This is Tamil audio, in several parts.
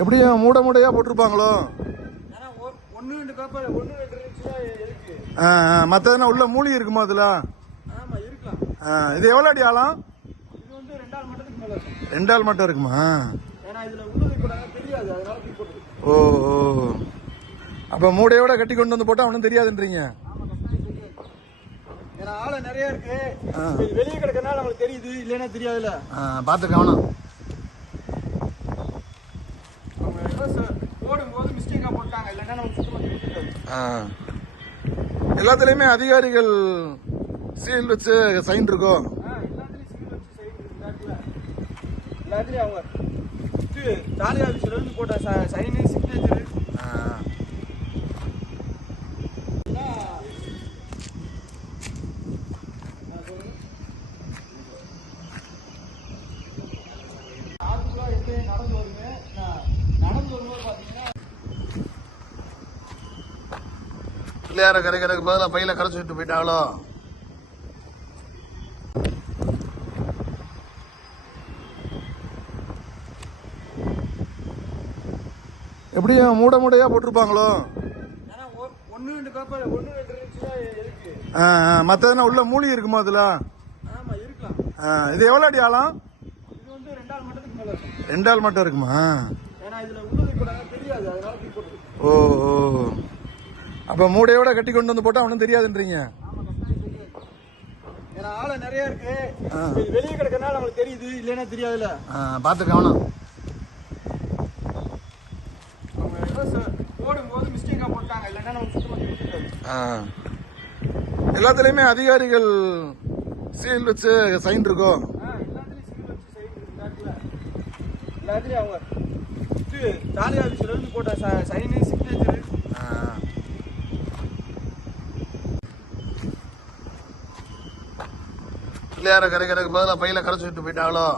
எப்படியும் மூட மூடையா போட்டிருப்பாங்களோ? மத்ததுனா உள்ள மூலிகை இருக்குமா அதுல? இது எவ்வளோ அடி ஆழம் ரெண்டாள் மேல மட்டும் இருக்குமா? ஓ ஓ. அப்ப மூடையோட கட்டி கொண்டு வந்து போட்டா அவனும் தெரியாதுன்றீங்க? ஆளை நிறைய இருக்கு. வெளியே கிடக்கறனால நம்மளுக்கு தெரியுது இல்லைன்னா தெரியாதுல்ல. பார்த்து கவனம் அவங்க ஏதோ ச- போடும்போது மிஸ்டேக்கா போட்டாங்க இல்லைன்னா நம்ம சுத்தமா தெரியாது ஆ. எல்லாத்துலயுமே அதிகாரிகள் சீல் வச்சு சைன் இருக்கோ? ஆ, எல்லாத்துலயும் அவங்க இது தாலி ஆஃபீஸ்ல போட்ட சைனு சிக்னேச்சர் நடந்து வருங்க பிள்ளையார கரைக்கிறதுக்கு பதிலாக பையில கரைச்சி விட்டு போயிட்டாங்களோ எப்படியும் மூட மூடையா போட்டிருப்பாங்களோ? மத்ததுனா உள்ள மூலிகை இருக்குமா அதுல? இது எவ்வளோ அடி ஆழம்? ரெண்டாள் மேல மட்டும் இருக்குமா? ஓ ஓ. அப்ப மூடையோட கட்டி கொண்டு வந்து போட்டா அவனும் தெரியாதுன்றீங்க. ஆளை நிறைய இருக்கு. வெளியே கிடக்கறனால நம்மளுக்கு தெரியுது இல்லைன்னா தெரியாதுல்ல. பார்த்து கவனம். போடும்போது மிஸ்டேக்கா போட்டாங்க இல்லைன்னா நம்ம சுத்தமா தெரியாது ஆ. எல்லாத்துலயுமே அதிகாரிகள் சீல் வச்சு சைன் இருக்கோ? ஆ, எல்லாத்துலயும் சிங்கிள் வச்சு சைடு இருக்குல்ல எல்லாத்துலயும் அவங்க இது தாலி ஆஃபீஸ்ல இருந்து போட்ட சைனு சிக்னேச்சர் பிள்ளையார கரைக்கிறதுக்கு பதிலாக பையில கரைச்சி விட்டு போயிட்டாங்களோ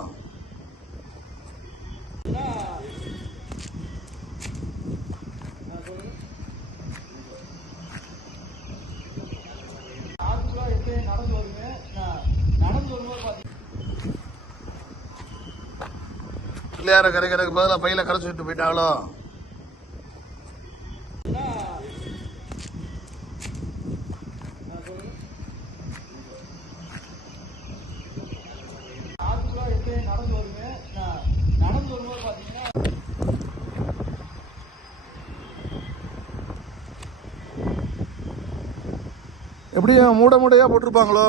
பிள்ளையார கரைக்கிறதுக்கு பதிலாக பையில கரைச்சி விட்டு போயிட்டாங்களோ எப்படியும் மூட மூடையா போட்டிருப்பாங்களோ?